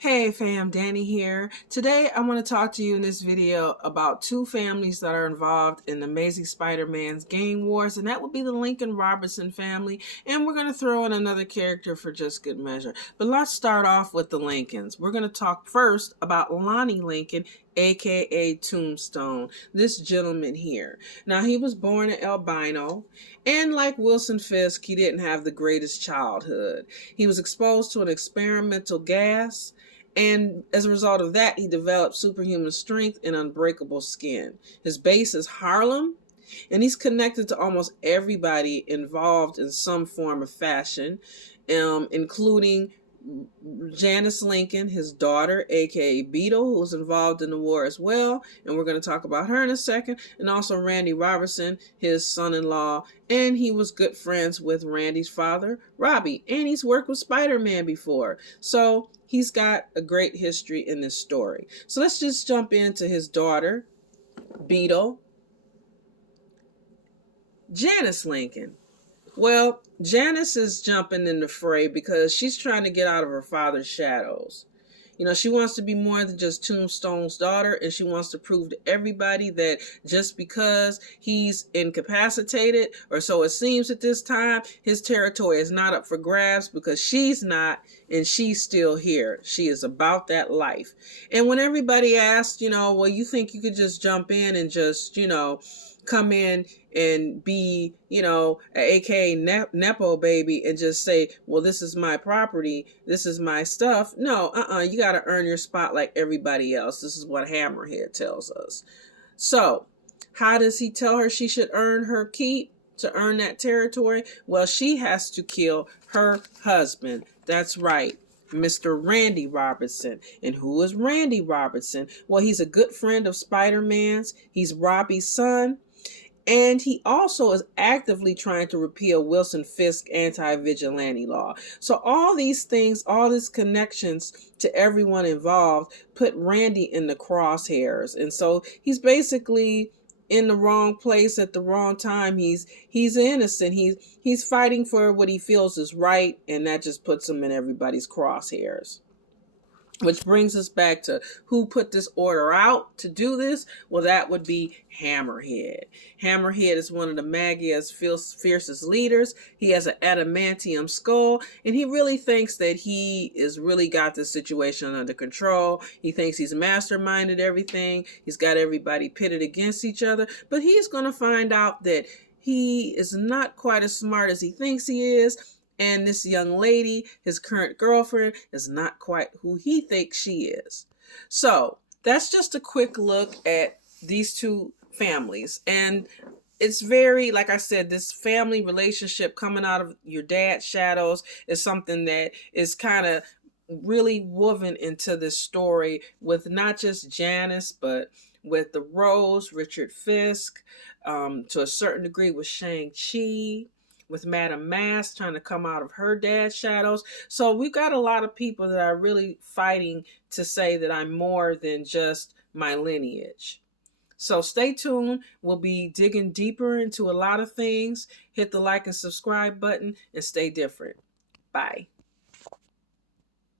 Hey fam, Danny here. Today I want to talk to you in this video about two families that are involved in Amazing Spider-Man's Gang Wars, and that would be the Lincoln Robertson family, and we're going to throw in another character for just good measure. But let's start off with the Lincolns. We're going to talk first about Lonnie Lincoln, aka Tombstone, this gentleman here. Now, he was born an albino, and like Wilson Fisk, he didn't have the greatest childhood. He was exposed to an experimental gas, and as a result of that, he developed superhuman strength and unbreakable skin. His base is Harlem, and he's connected to almost everybody involved in some form of fashion, including Janice Lincoln, his daughter, aka Beetle, who was involved in the war as well, and we're going to talk about her in a second, and also Randy Robertson, his son-in-law, and he was good friends with Randy's father, Robbie, and he's worked with Spider-Man before, so he's got a great history in this story. So let's just jump into his daughter, Beetle, Janice Lincoln. Well, Janice is jumping in the fray because she's trying to get out of her father's shadows. You know, she wants to be more than just Tombstone's daughter, and she wants to prove to everybody that just because he's incapacitated, or so it seems at this time, his territory is not up for grabs because she's not, and she's still here. She is about that life. And when everybody asks, well, you think you could just jump in and just, come in and be, a aka Nepo baby and just say, well, this is my property, this is my stuff. No, you got to earn your spot like everybody else. This is what Hammerhead tells us. So how does he tell her she should earn her keep to earn that territory? Well, she has to kill her husband. That's right, Mr. Randy Robertson. And who is Randy Robertson? Well, he's a good friend of Spider-Man's. He's Robbie's son. And he also is actively trying to repeal Wilson Fisk anti-vigilante law. So all these things, all these connections to everyone involved put Randy in the crosshairs. And so he's basically in the wrong place at the wrong time. He's innocent. He's fighting for what he feels is right, and that just puts him in everybody's crosshairs. Which brings us back to who put this order out to do this? Well, that would be Hammerhead. Hammerhead is one of the Magia's fiercest leaders. He has an adamantium skull, and he really thinks that he is really got this situation under control. He thinks he's masterminded everything. He's got everybody pitted against each other, but he's going to find out that he is not quite as smart as he thinks he is. And this young lady, his current girlfriend, is not quite who he thinks she is. So that's just a quick look at these two families. And it's very, like I said, this family relationship coming out of your dad's shadows is something that is kind of really woven into this story with not just Janice, but with the Rose, Richard Fisk, to a certain degree with Shang-Chi, with Madame Mask trying to come out of her dad's shadows. So we've got a lot of people that are really fighting to say that I'm more than just my lineage. So stay tuned. We'll be digging deeper into a lot of things. Hit the like and subscribe button and stay different. Bye.